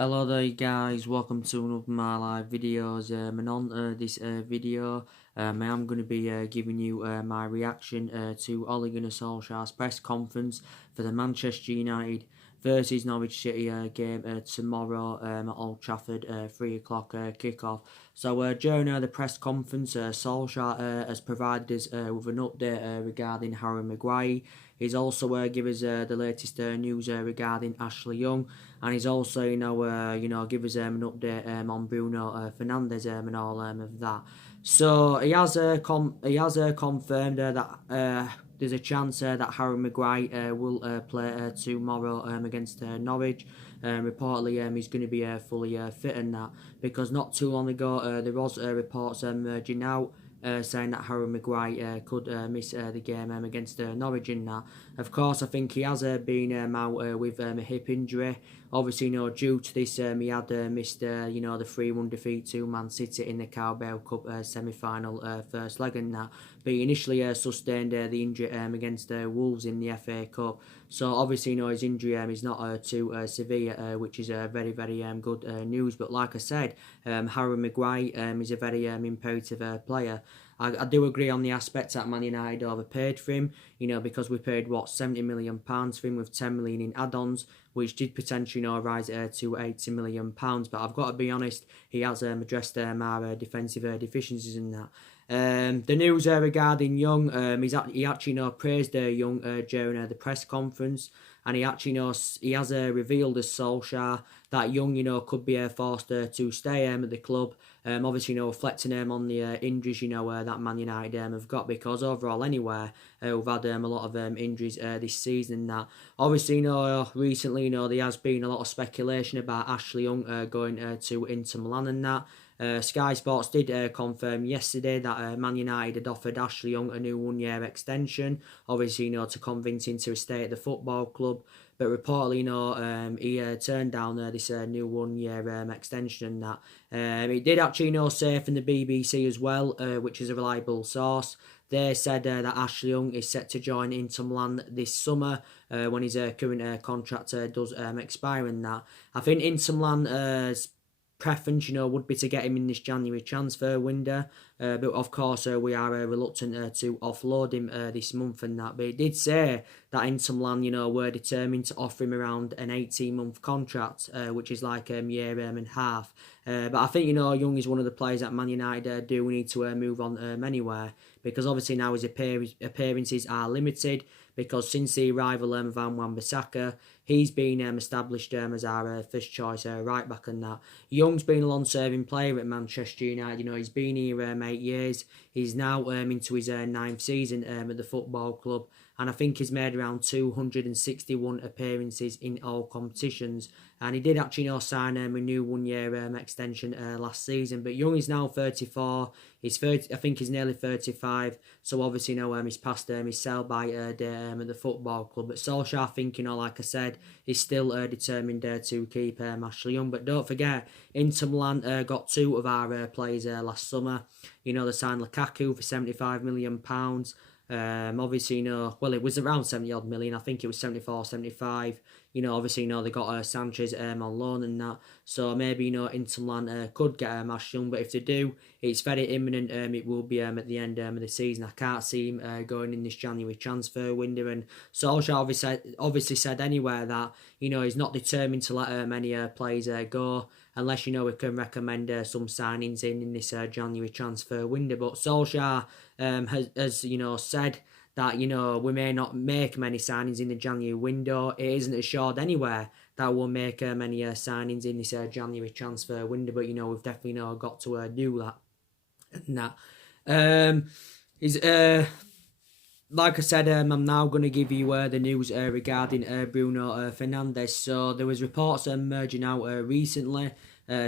Hello there guys, welcome to one of my live videos, and on this video I am going to be giving you my reaction to Ole Gunnar Solskjaer's press conference for the Manchester United versus Norwich City game tomorrow at Old Trafford, 3 o'clock kickoff. So during the press conference, Solskjaer has provided us with an update regarding Harry Maguire. He's also given us the latest news regarding Ashley Young, and he's also give us an update on Bruno Fernandes and all of that. So he has confirmed that there's a chance that Harry Maguire will play tomorrow against Norwich. Reportedly, he's going to be fully fit and that, because not too long ago there was reports emerging out saying that Harry Maguire could miss the game against Norwich in that. Of course, I think he has been out with a hip injury. Obviously, due to this, he had missed, the 3-1 defeat to Man City in the Carabao Cup semi-final first leg and that. But he initially sustained the injury against Wolves in the FA Cup. So obviously, his injury is not too severe, which is very, very good news. But like I said, Harry Maguire is a very imperative player. I do agree on the aspect that Man United overpaid for him, because we paid, £70 million for him with 10 million in add-ons, which did potentially, rise to £80 million. But I've got to be honest, he has addressed our defensive deficiencies in that. The news regarding Young, he actually praised Young during the press conference, and he actually he has revealed as Solskjaer that Young could be forced to stay at the club. Obviously reflecting on the injuries that Man United have got, because overall anyway we've had a lot of injuries this season. That obviously recently there has been a lot of speculation about Ashley Young going to Inter Milan and that. Sky Sports did confirm yesterday that Man United had offered Ashley Young a new one-year extension, obviously to convince him to stay at the football club. But reportedly, he turned down this new one-year extension and that. He did actually say from the BBC as well, which is a reliable source. They said that Ashley Young is set to join Inter Milan this summer when his current contract does expire and that. I think Inter Milan's preference, would be to get him in this January transfer window. But of course, we are reluctant to offload him this month and that. But he did say that Inter Milan, were determined to offer him around an 18-month contract, which is like a year and a half. But I think, Young is one of the players that Man United do need to move on anywhere, because obviously now his appearances are limited, because since the arrival of Van Wan-Bissaka, he's been established as our first choice right back and that. Young's been a long-serving player at Manchester United. He's been here 8 years. He's now into his 9th season at the football club, and I think he's made around 261 appearances in all competitions. And he did actually sign a new one-year extension last season. But Young is now 34. He's 30. I think he's nearly 35. So obviously, he's past his sell-by date at the football club. But Solskjaer, I think, like I said, is still determined to keep Ashley Young. But don't forget, Inter Milan got 2 of our players last summer. They signed Lukaku for £75 million. Obviously, well, it was around 70 odd million. I think it was 74, 75. Obviously, they got Sanchez on loan and that. So maybe, Inter Milan could get Ashley Young. But if they do, it's very imminent. It will be at the end of the season. I can't see him going in this January transfer window. And Solskjaer obviously said anywhere that, he's not determined to let many players go, unless, we can recommend some signings in this January transfer window. But Solskjaer has said that, we may not make many signings in the January window. It isn't assured anywhere that we'll make many signings in this January transfer window. But, we've definitely got to do that. And that. Like I said, I'm now going to give you the news regarding Bruno Fernandes. So there was reports emerging out recently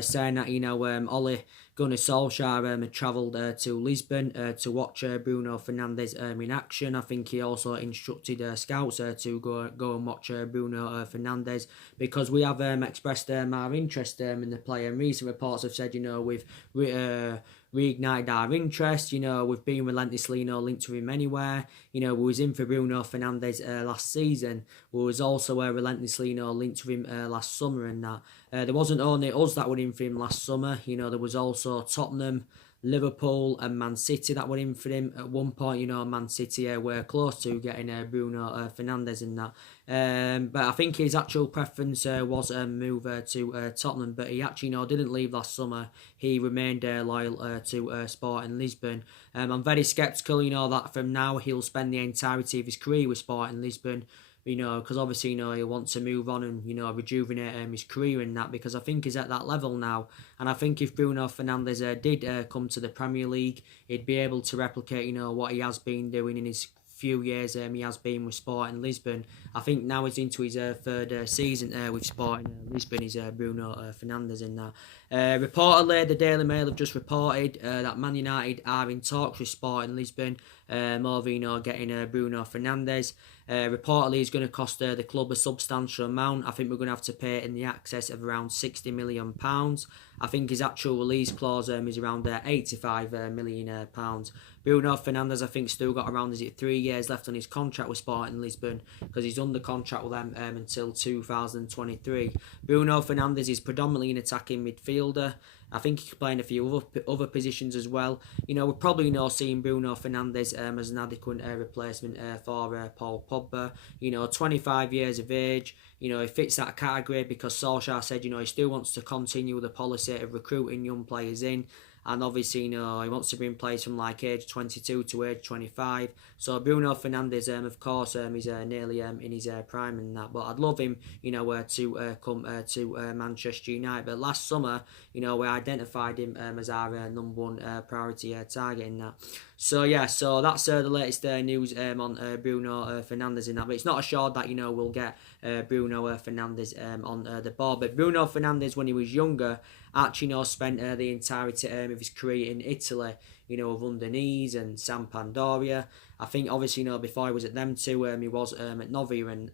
saying that, Ole Gunnar Solskjaer had travelled to Lisbon to watch Bruno Fernandes in action. I think he also instructed scouts to go and watch Bruno Fernandes, because we have expressed our interest in the player. And recent reports have said, we've reignited our interest. We've been relentlessly, linked to him anywhere. We was in for Bruno Fernandes last season. We was also relentlessly, linked to him last summer, and that. There wasn't only us that were in for him last summer. There was also Tottenham, Liverpool and Man City that were in for him at one point. Man City were close to getting Bruno Fernandes in that. But I think his actual preference was a move to Tottenham, but he actually didn't leave last summer. He remained loyal to Sporting Lisbon. I'm very sceptical, that from now he'll spend the entirety of his career with Sporting Lisbon. Because obviously, he'll want to move on and, rejuvenate his career in that, because I think he's at that level now. And I think if Bruno Fernandes did come to the Premier League, he'd be able to replicate, what he has been doing in his few years he has been with Sporting Lisbon. I think now he's into his third season with Sporting Lisbon. Is Bruno Fernandes in that. Reportedly, the Daily Mail have just reported that Man United are in talks with Sporting Lisbon over getting Bruno Fernandes. Reportedly, it's going to cost the club a substantial amount. I think we're going to have to pay in the excess of around £60 million. I think his actual release clause is around £85 million. Bruno Fernandes, I think, still got around 3 years left on his contract with Sporting Lisbon, because he's under contract with them until 2023. Bruno Fernandes is predominantly an attacking midfielder. I think he can play in a few other positions as well. We're probably not seeing Bruno Fernandes as an adequate replacement for Paul Pogba. 25 years of age. He fits that category, because Solskjaer said, he still wants to continue the policy of recruiting young players in. And obviously, he wants to bring players from age 22 to age 25. So Bruno Fernandes, of course, is nearly in his prime and that. But I'd love him, to come to Manchester United. But last summer, we identified him as our number one priority target in that. So that's the latest news on Bruno Fernandes in that. But it's not assured that we'll get Bruno Fernandes on the board. But Bruno Fernandes, when he was younger, actually spent the entirety of his career in Italy, with Udinese and Sampdoria. I think obviously before he was at them two, he was at Novia and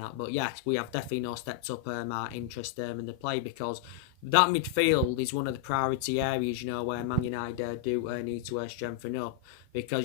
that. But yes, we have definitely stepped up our interest in the play, because that midfield is one of the priority areas, where Man United do need to strengthen up, because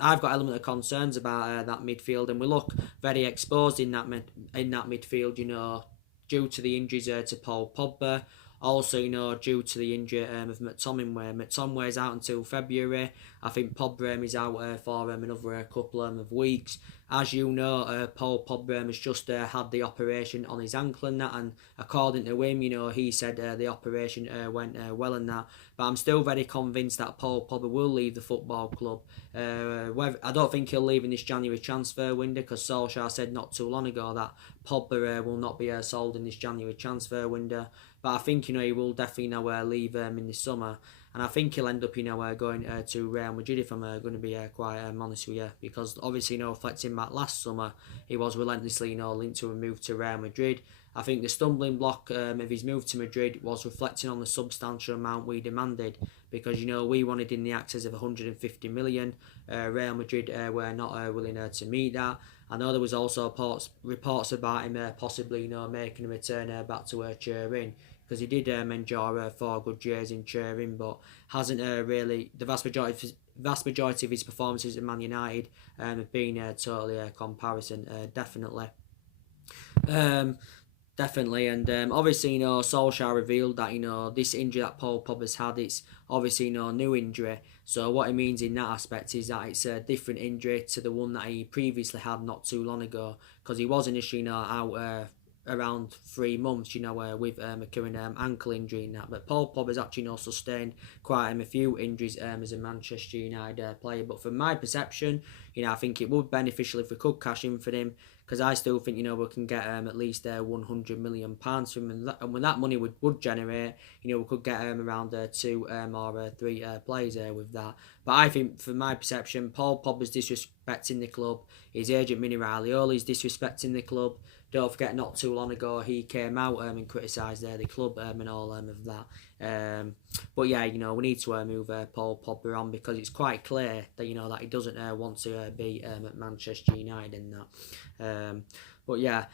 I've got element of concerns about that midfield, and we look very exposed in that midfield, due to the injuries to Paul Pogba. Also, due to the injury of McTominay is out until February. I think Pogba is out for another couple of weeks. As you know, Paul Pogba has just had the operation on his ankle and that, and according to him, he said the operation went well and that. But I'm still very convinced that Paul Pogba will leave the football club. I don't think he'll leave in this January transfer window, because Solskjaer said not too long ago that Pogba will not be sold in this January transfer window. But I think he will definitely leave in the summer. And I think he'll end up, going to Real Madrid, if I'm going to be quite honest with you. Because obviously, reflecting back last summer, he was relentlessly, linked to a move to Real Madrid. I think the stumbling block of his move to Madrid was reflecting on the substantial amount we demanded. Because, we wanted in the excess of 150 million. Real Madrid were not willing to meet that. I know there was also reports about him possibly, making a return back to Turin, because he did enjoy 4 good years in Turin, but hasn't really. The vast majority of his performances at Man United have been totally a comparison, definitely. Definitely, and obviously, Solskjaer revealed that, this injury that Paul Pogba's had, it's obviously, new injury. So what it means in that aspect is that it's a different injury to the one that he previously had not too long ago, because he was initially, out around 3 months, with a current ankle injury and that. But Paul Pogba's actually sustained quite a few injuries as a Manchester United player. But from my perception, I think it would be beneficial if we could cash in for him, because I still think, we can get at least £100 million from him. And when that money would generate, we could get around 2 or 3 players with that. But I think, from my perception, Paul Pogba's disrespecting the club. His agent, Mini Raiola, is disrespecting the club. don't forget, not too long ago, he came out and criticised the club and all of that. But yeah, we need to move Paul Pogba on, because it's quite clear that that he doesn't want to be at Manchester United and that. But yeah.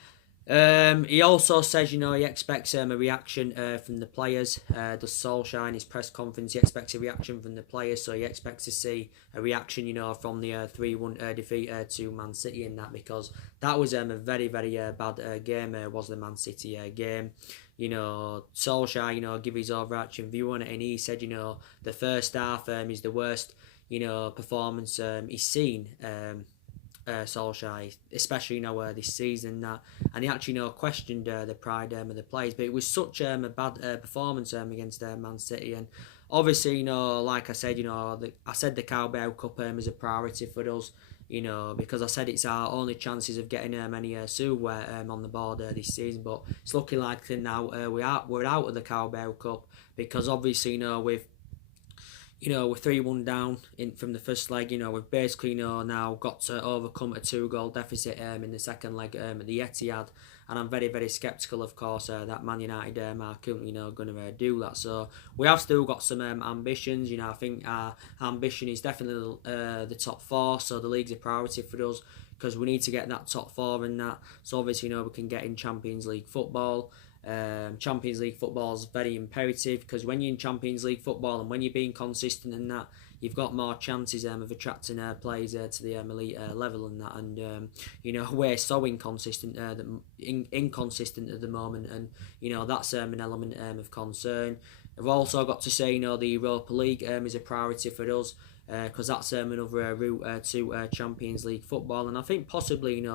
He also says, he expects a reaction from the players. Does Solskjaer in his press conference, he expects a reaction from the players, so he expects to see a reaction, from the 3-1 defeat to Man City in that, because that was a very, very bad game, was the Man City game. Solskjaer, give his overarching view on it, and he said, the first half is the worst, performance he's seen. Solskjaer, especially this season, and he actually questioned the pride of the players, but it was such a bad performance against Man City, and obviously like I said, I said the Carabao Cup is a priority for us, because I said it's our only chances of getting any silverware on the board this season, but it's looking like now we're out of the Carabao Cup, because obviously we're 3-1 down from the first leg. We've basically now got to overcome a 2-goal deficit in the second leg at the Etihad, and I'm very, very sceptical, of course, that Man United are currently going to do that. So we have still got some ambitions. I think our ambition is definitely the top 4. So the league's a priority for us, because we need to get that top 4 and that. So obviously we can get in Champions League football. Champions League football is very imperative, because when you're in Champions League football and when you're being consistent in that, you've got more chances of attracting players to the elite level and that. And we're so inconsistent inconsistent at the moment, and that's an element of concern. I've also got to say, the Europa League is a priority for us, because that's another route to Champions League football, and I think possibly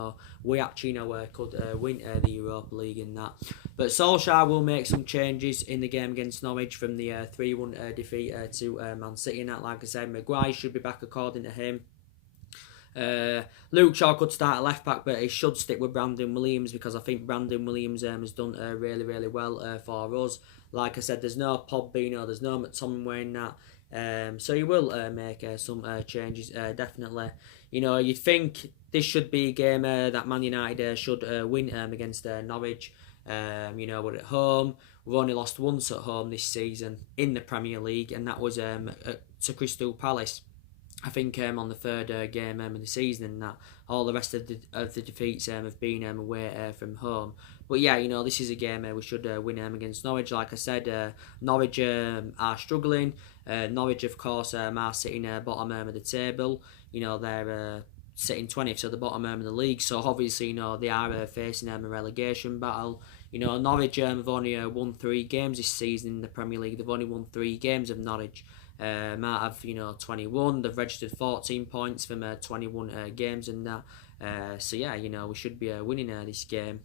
we actually could win the Europa League in that. But Solskjaer will make some changes in the game against Norwich from the 3-1 defeat to Man City, and that, like I said, Maguire should be back according to him. Luke Shaw could start at left back, but he should stick with Brandon Williams, because I think Brandon Williams has done really, really well for us. Like I said, there's no Pogba, there's no McTominay in that. So he will make some changes, definitely. You'd think this should be a game that Man United should win against Norwich. We're at home. We've only lost once at home this season in the Premier League, and that was to Crystal Palace. I think on the third game of the season, and that all the rest of the defeats have been away from home. But yeah, this is a game we should win against Norwich. Like I said, Norwich are struggling. Norwich, of course, are sitting bottom of the table. They're sitting 20th, so the bottom of the league. So obviously, they are facing a relegation battle. Norwich have only won 3 games this season in the Premier League. They've only won 3 games of Norwich. Might have 21. They've registered 14 points from 21 games and that. So yeah, we should be winning this game.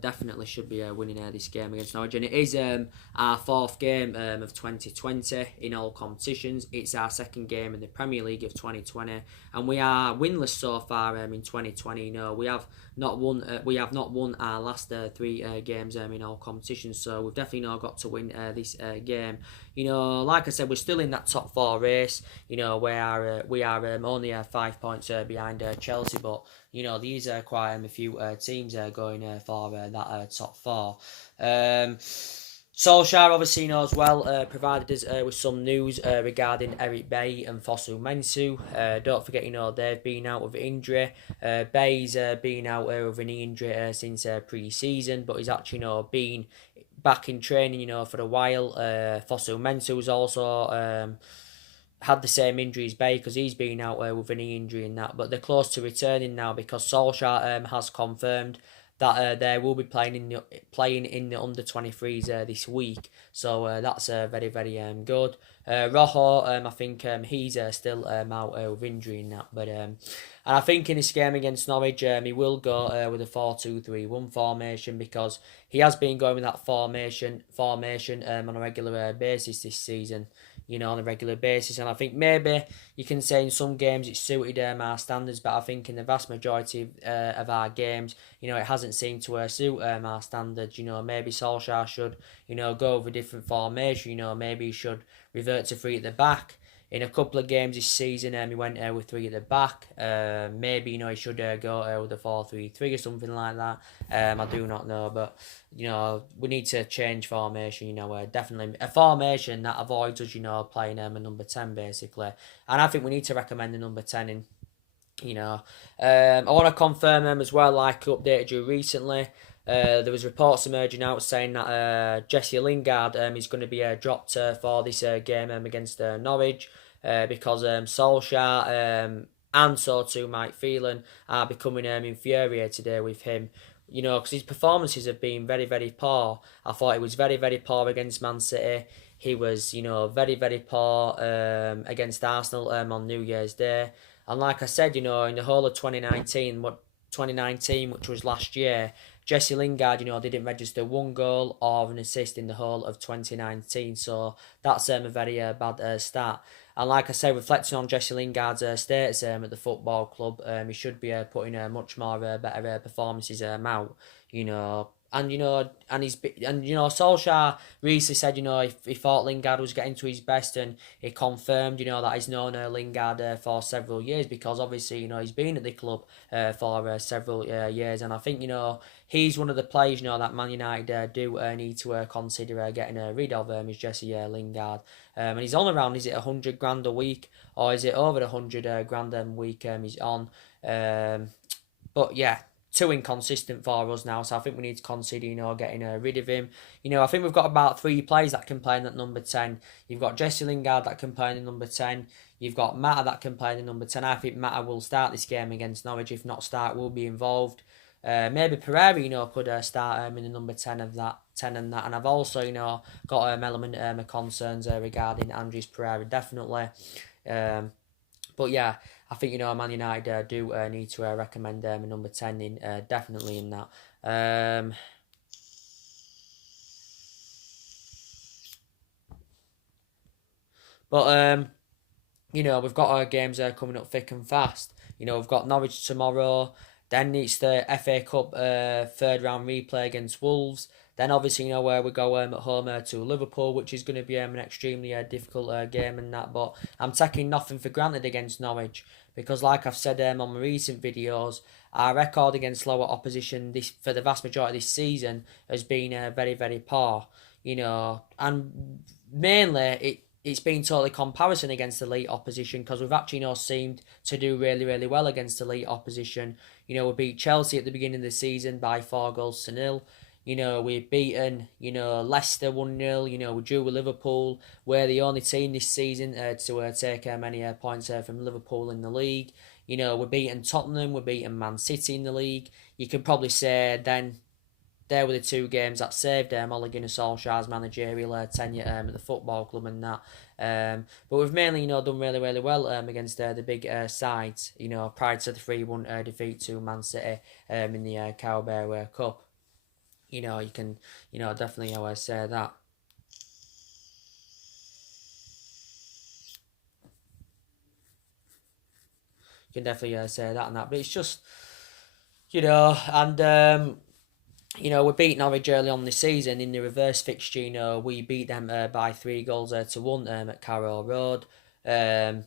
Definitely should be winning this game against Norwich, and it is our 4th game of 2020 in all competitions. It's our 2nd game in the Premier League of 2020, and we are winless so far in 2020. We have not won our last 3 games in all competitions, so we've definitely not got to win this game. Like I said, we're still in that top 4 race. We are only 5 points behind Chelsea, but these are quite a few teams going for that top 4. Solskjaer obviously knows well, provided us with some news regarding Eric Bailly and Fosu Mensah. Don't forget, they've been out with injury. Bailly's been out with an knee injury since pre-season, but he's actually been back in training, for a while. Fosu Mensah was also had the same injury as Bailly, because he's been out with a knee injury and that, but they're close to returning now, because Solskjaer has confirmed that they will be playing in the under 23s this week. So that's very, very good. Rojo, I think he's still out with injury and that, but and I think in this game against Norwich, he will go with a 4-2-3-1 formation, because he has been going with that formation on a regular basis this season. On a regular basis, and I think maybe you can say in some games it's suited our standards, but I think in the vast majority of our games, it hasn't seemed to suit our standards. Maybe Solskjaer should, go with a different formation. Maybe he should revert to 3 at the back. In a couple of games this season, he went with three at the back. Maybe he should go with a 4-3-3 or something like that. I do not know, but we need to change formation. Definitely a formation that avoids us, playing a number 10 basically. And I think we need to recommend the number 10 in. I want to confirm them as well, like I updated you recently. There was reports emerging out saying that Jesse Lingard is going to be dropped for this game against Norwich because Solsjaker and so too Mike Phelan are becoming infuriated with him. Because his performances have been very, very poor. I thought he was very, very poor against Man City. He was, very, very poor against Arsenal on New Year's Day. And like I said, in the whole of 2019, which was last year, Jesse Lingard, didn't register one goal or an assist in the whole of 2019. So that's a very bad start. And like I said, reflecting on Jesse Lingard's status at the football club, he should be putting much more better performances out. Solskjaer recently said, he thought Lingard was getting to his best, and he confirmed, that he's known Lingard for several years, because obviously, he's been at the club for several years, and I think, he's one of the players, that Man United do need to consider getting rid of, is Jesse Lingard. And he's on around, is it 100 grand a week, or is it over 100 grand a week he's on? But yeah, too inconsistent for us now, so I think we need to consider, getting rid of him. I think we've got about 3 players that can play in that number 10. You've got Jesse Lingard that can play in the number 10. You've got Mata that can play in the number 10. I think Mata will start this game against Norwich. If not start, will be involved. Maybe Pereira, could start in the number 10 of that 10 and that. And I've also, got element of concerns regarding Andres Pereira, definitely. But yeah, I think, Man United do need to recommend a number 10 in, definitely in that. We've got our games coming up thick and fast. We've got Norwich tomorrow. Then it's the FA Cup third round replay against Wolves. Then obviously, where we go at home to Liverpool, which is going to be an extremely difficult game and that. But I'm taking nothing for granted against Norwich, because like I've said on my recent videos, our record against lower opposition for the vast majority of this season has been very, very poor. And mainly it's been totally comparison against elite opposition, because we've actually seemed to do really, really well against elite opposition. We beat Chelsea at the beginning of the season by 4-0. We've beaten, Leicester 1-0. We drew with Liverpool. We're the only team this season to take many points from Liverpool in the league. We're beating Tottenham. We're beating Man City in the league. You can probably say then there were the 2 games that saved Ole Gunnar Solskjaer's managerial tenure at the football club and that. But we've mainly, done really, really well against the big sides, prior to the 3-1 defeat to Man City in the Carabao Cup. You can, definitely always say that. You can definitely say that and that. But it's just, and... we beat Norwich early on this season in the reverse fixture. We beat them by 3-1 at Carrow Road. The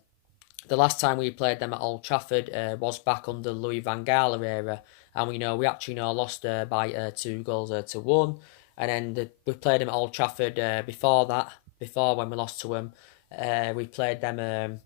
last time we played them at Old Trafford was back under Louis van Gaal era, and we actually lost by 2-1. And then we played them at Old Trafford before when we lost to them. We played them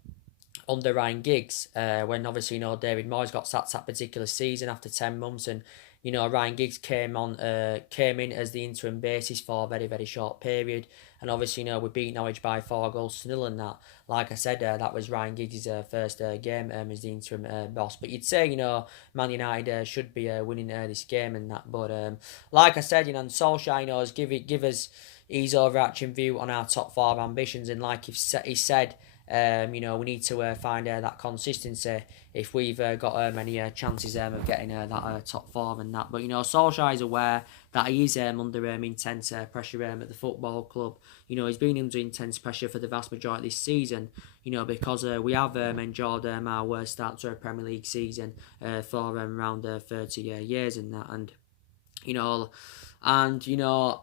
under Ryan Giggs when obviously David Moyes got sacked that particular season after 10 months, and Ryan Giggs came in as the interim basis for a very, very short period. And obviously, we beat Norwich by 4-0 and that. Like I said, that was Ryan Giggs' first game as the interim boss. But you'd say, Man United should be winning this game and that. But like I said, and Solskjaer, has give us his overarching view on our top 4 ambitions. And like he said, we need to find that consistency if we've got many chances of getting that top 4 and that. But Solskjaer is aware that he is under intense pressure at the football club. He's been under intense pressure for the vast majority of this season. Because we have enjoyed our worst start to a Premier League season for around 30 years and that. And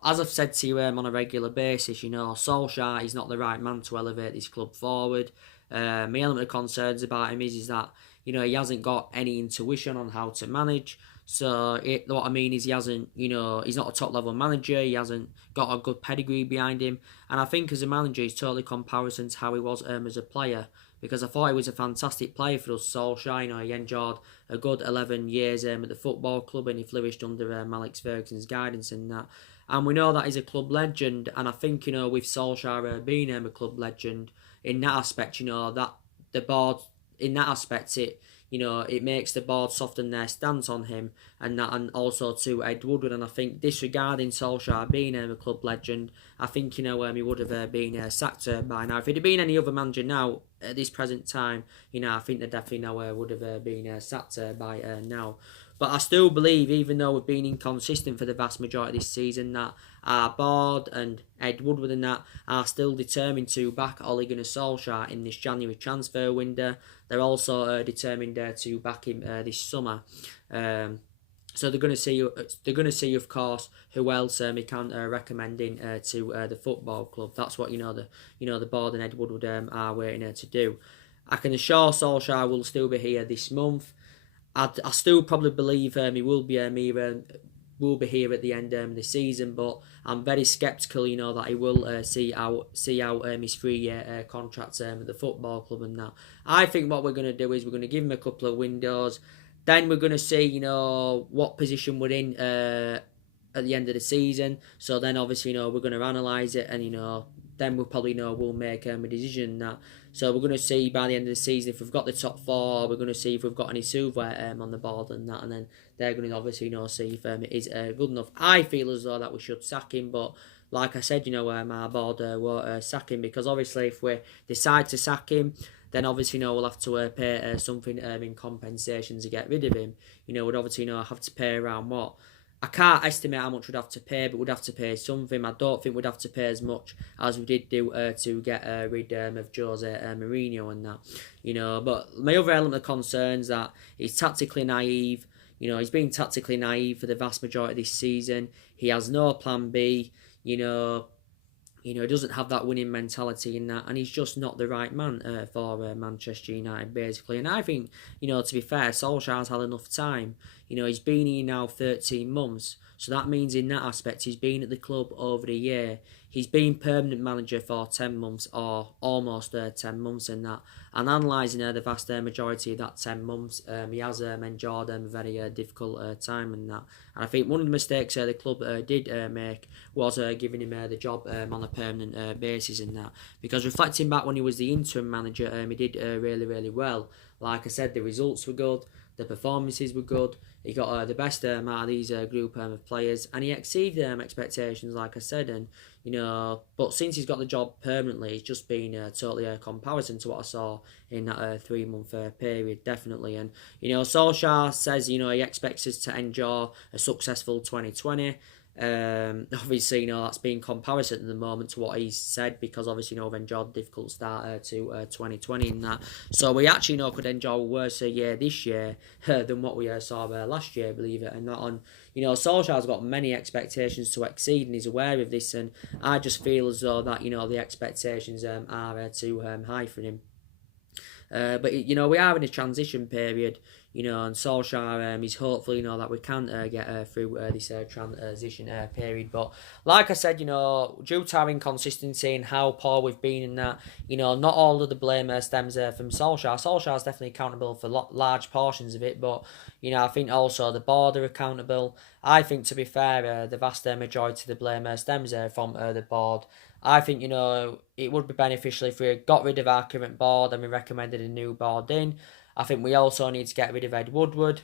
as I've said to you on a regular basis, Solskjaer is not the right man to elevate this club forward. My element of concerns about him is that, you know, he hasn't got any intuition on how to manage. So what I mean is he hasn't, you know, he's not a top level manager. He hasn't got a good pedigree behind him, and I think as a manager he's totally comparison to how he was as a player. Because I thought he was a fantastic player for us, Solskjaer. You know, he enjoyed a good 11 years at the football club, and he flourished under Alex Ferguson's guidance and that. And we know that he's a club legend, and I think, you know, with Solskjaer being a club legend, in that aspect, you know, that the board, in that aspect, it makes the board soften their stance on him, and that, and also to Ed Woodward. And I think, disregarding Solskjaer being a club legend, I think, you know, he would have been sacked by now. If it had been any other manager now at this present time, you know, I think they definitely would have been sacked by now. But I still believe, even though we've been inconsistent for the vast majority of this season, that our board and Ed Woodward and that are still determined to back Ole Gunnar Solskjaer in this January transfer window. They're also determined to back him this summer. So they're going to see. They're going to see, of course, who else he can recommend in to the football club. That's what the board and Ed Woodward are waiting to do. I can assure Solskjaer will still be here this month. I still probably believe he will be here at the end of the season, but I'm very sceptical, you know, that he will see out his 3-year contract at the football club and that. I think what we're going to do is we're going to give him a couple of windows, then we're going to see, you know, what position we're in at the end of the season. So then obviously, you know, we're going to analyse it, and, you know, then we'll probably know we'll make a decision that. So we're going to see by the end of the season if we've got the top 4. We're going to see if we've got any silverware on the board and that, and then they're going to obviously, you know, see if it is good enough. I feel as though that we should sack him, but like I said, you know, our board won't sack him, because obviously if we decide to sack him, then obviously, you know, we'll have to pay something in compensation to get rid of him. You know, we'd obviously, you know, have to pay around what. I can't estimate how much we'd have to pay, but we'd have to pay something. I don't think we'd have to pay as much as we did do to get rid of Jose Mourinho and that. You know, but my other element of concerns that he's tactically naive. You know, he's been tactically naive for the vast majority of this season. He has no plan B. He doesn't have that winning mentality in that, and he's just not the right man for Manchester United, basically. And I think, you know, to be fair, Solskjaer's had enough time. You know, he's been here now 13 months, so that means in that aspect he's been at the club over a year. He's been permanent manager for 10 months, or almost 10 months in that. And analysing the vast majority of that 10 months, he has endured a very difficult time in that. And I think one of the mistakes the club did make was giving him the job on a permanent basis in that. Because reflecting back when he was the interim manager, he did really, really well. Like I said, the results were good, the performances were good. He got the best out of these group of players, and he exceeded expectations, like I said. And, you know, but since he's got the job permanently, it's just been totally a comparison to what I saw in that 3-month period, definitely. And, you know, Solskjaer says, you know, he expects us to enjoy a successful 2020. Obviously, you know, that's being comparison at the moment to what he's said, because obviously, you know, we've enjoyed a difficult start to 2020 in that. So we actually, you know, could enjoy a worse year this year than what we saw last year, believe it or not. And, you know, Solskjaer's got many expectations to exceed, and he's aware of this, and I just feel as though that, you know, the expectations are too high for him. But, you know, we are in a transition period, you know, and Solskjaer is hopeful, you know, that we can get through this transition period. But like I said, you know, due to our inconsistency and how poor we've been in that, you know, not all of the blame stems from Solskjaer. Solskjaer's definitely accountable for large portions of it, but, you know, I think also the board are accountable. I think, to be fair, the vast majority of the blame stems from the board. I think, you know, it would be beneficial if we got rid of our current board and we recommended a new board in. I think we also need to get rid of Ed Woodward.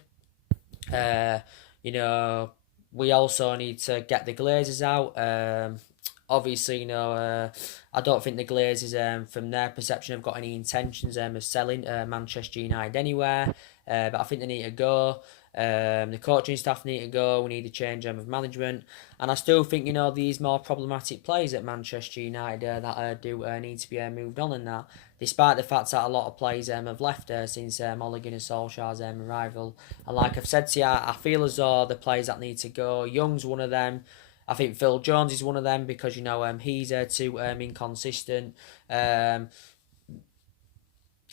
You know, we also need to get the Glazers out. Obviously, you know, I don't think the Glazers, from their perception, have got any intentions of selling Manchester United anywhere. But I think they need to go. The coaching staff need to go. We need a change of management, and I still think, you know, these more problematic players at Manchester United that do need to be moved on, and that, despite the fact that a lot of players have left since Ole Gunnar Solskjaer's arrival. And like I've said to you, I feel as though the players that need to go, Young's one of them. I think Phil Jones is one of them, because, you know, he's too inconsistent.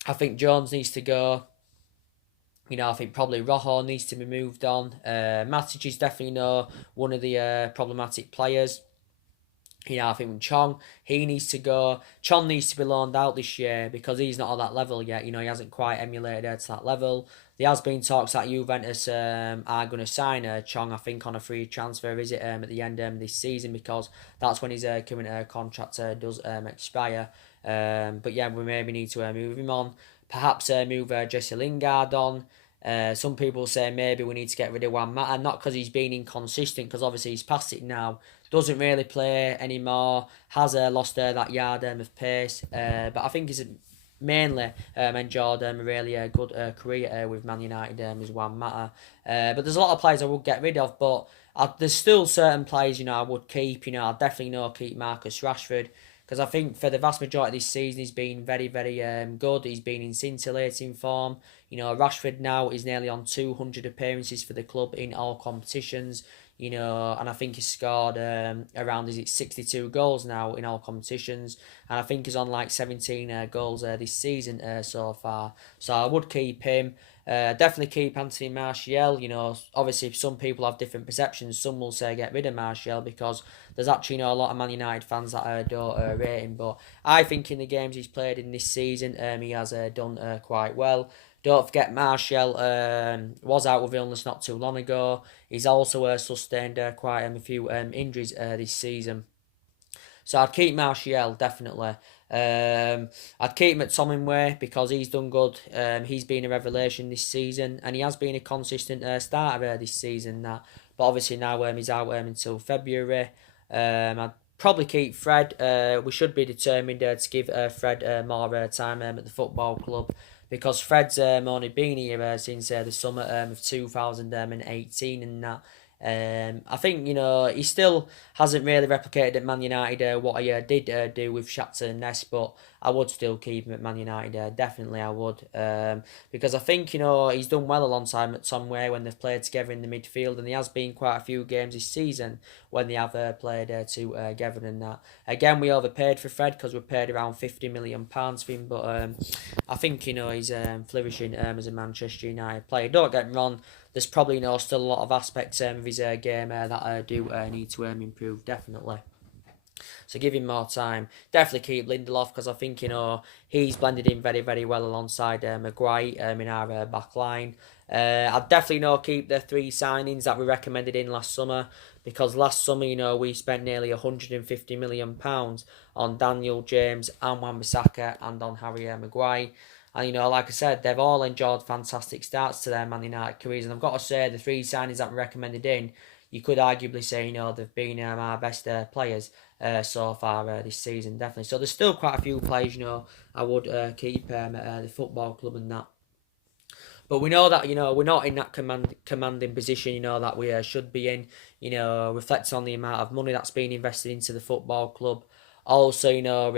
I think Jones needs to go. I think probably Rojo needs to be moved on. Matic is definitely one of the problematic players. I think Chong, he needs to go. Chong needs to be loaned out this year because he's not on that level yet. He hasn't quite emulated to that level. There has been talks that Juventus are going to sign Chong, I think, on a free transfer visit at the end of this season because that's when his current contract does expire. But yeah, we maybe need to move him on. Perhaps move Jesse Lingard on. Some people say maybe we need to get rid of Juan Mata, not because he's been inconsistent, because obviously he's past it now. Doesn't really play anymore. Has lost that yard of pace. But I think he's mainly enjoyed a really good career with Man United as Juan Mata. But there's a lot of players I would get rid of, but there's still certain players I would keep. I'll definitely keep Marcus Rashford. Because I think for the vast majority of this season, he's been very, very good. He's been in scintillating form. Rashford now is nearly on 200 appearances for the club in all competitions. And I think he's scored around 62 goals now in all competitions. And I think he's on like 17 goals this season so far. So I would keep him. Definitely keep Anthony Martial. Obviously some people have different perceptions. Some will say get rid of Martial because there's actually a lot of Man United fans that don't rate him. But I think in the games he's played in this season, he has done quite well. Don't forget Martial was out with illness not too long ago. He's also sustained quite a few injuries this season. So I'd keep Martial, definitely. I'd keep McTominay because he's done good. He's been a revelation this season, and he has been a consistent starter this season. But obviously now he's out until February. I'd probably keep Fred. We should be determined to give Fred more time at the football club because Fred's only been here since the summer of 2018 and that. I think he still hasn't really replicated at Man United what he did do with Shakhtar and Nest, but I would still keep him at Man United. Definitely, I would, because I think he's done well alongside McTominay when they've played together in the midfield, and there has been quite a few games this season when they have played together and that. Again, we overpaid for Fred because we paid around £50 million for him, but I think he's flourishing as a Manchester United player. Don't get me wrong. There's probably still a lot of aspects of his game that I do need to improve, definitely. So give him more time. Definitely keep Lindelof because I think he's blended in very, very well alongside Maguire in our back line. I'd definitely keep the 3 signings that we recommended in last summer because last summer we spent nearly £150 million on Daniel James and Wan-Bissaka and on Harry Maguire. And, like I said, they've all enjoyed fantastic starts to their Man United careers. And I've got to say, the 3 signings that we recommended in, you could arguably say, they've been our best players so far this season, definitely. So there's still quite a few players, I would keep at the football club and that. But we know that, we're not in that commanding position, that we should be in, reflects on the amount of money that's been invested into the football club. Also, not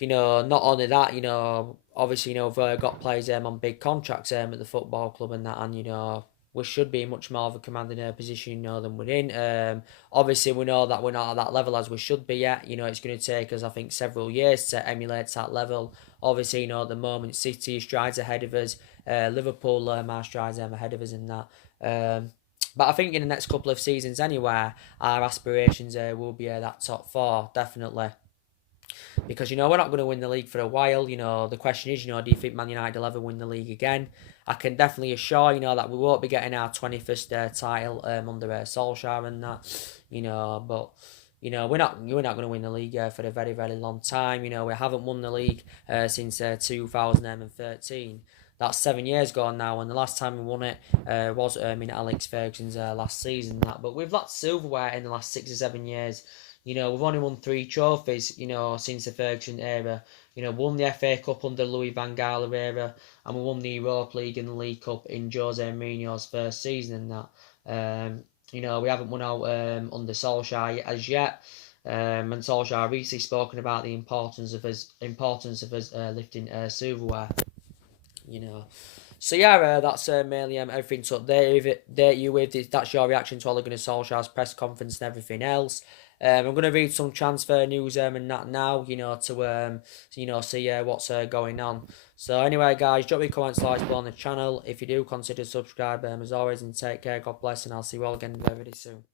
only that, obviously, we've got players on big contracts at the football club and that, and, we should be in much more of a commanding position, than we're in. Obviously, we know that we're not at that level as we should be yet. It's going to take us, I think, several years to emulate that level. Obviously, at the moment, City strides ahead of us. Liverpool are strides ahead of us in that. But I think in the next couple of seasons anyway, our aspirations will be that top 4, definitely. Because, we're not going to win the league for a while. The question is, do you think Man United will ever win the league again? I can definitely assure, that we won't be getting our 21st title under Solsjaker and that, but, we're not going to win the league for a very, very long time. We haven't won the league since 2013. That's 7 years gone now, and the last time we won it was in Alex Ferguson's last season. But we've lost silverware in the last 6 or 7 years. We've only won 3 trophies, since the Ferguson era. Won the FA Cup under Louis van Gaal era, and we won the Europa League and the League Cup in Jose Mourinho's first season and that. We haven't won out under Solskjaer as yet. And Solskjaer recently spoken about the importance of us lifting silverware. So yeah, that's mainly everything. So there you with that's your reaction to Ole Gunnar Solskjaer's press conference and everything else. I'm gonna read some transfer news and that now, to see what's going on. So anyway, guys, drop me comments, likes below on the channel. If you do, consider subscribe as always, and take care. God bless, and I'll see you all again very, very soon.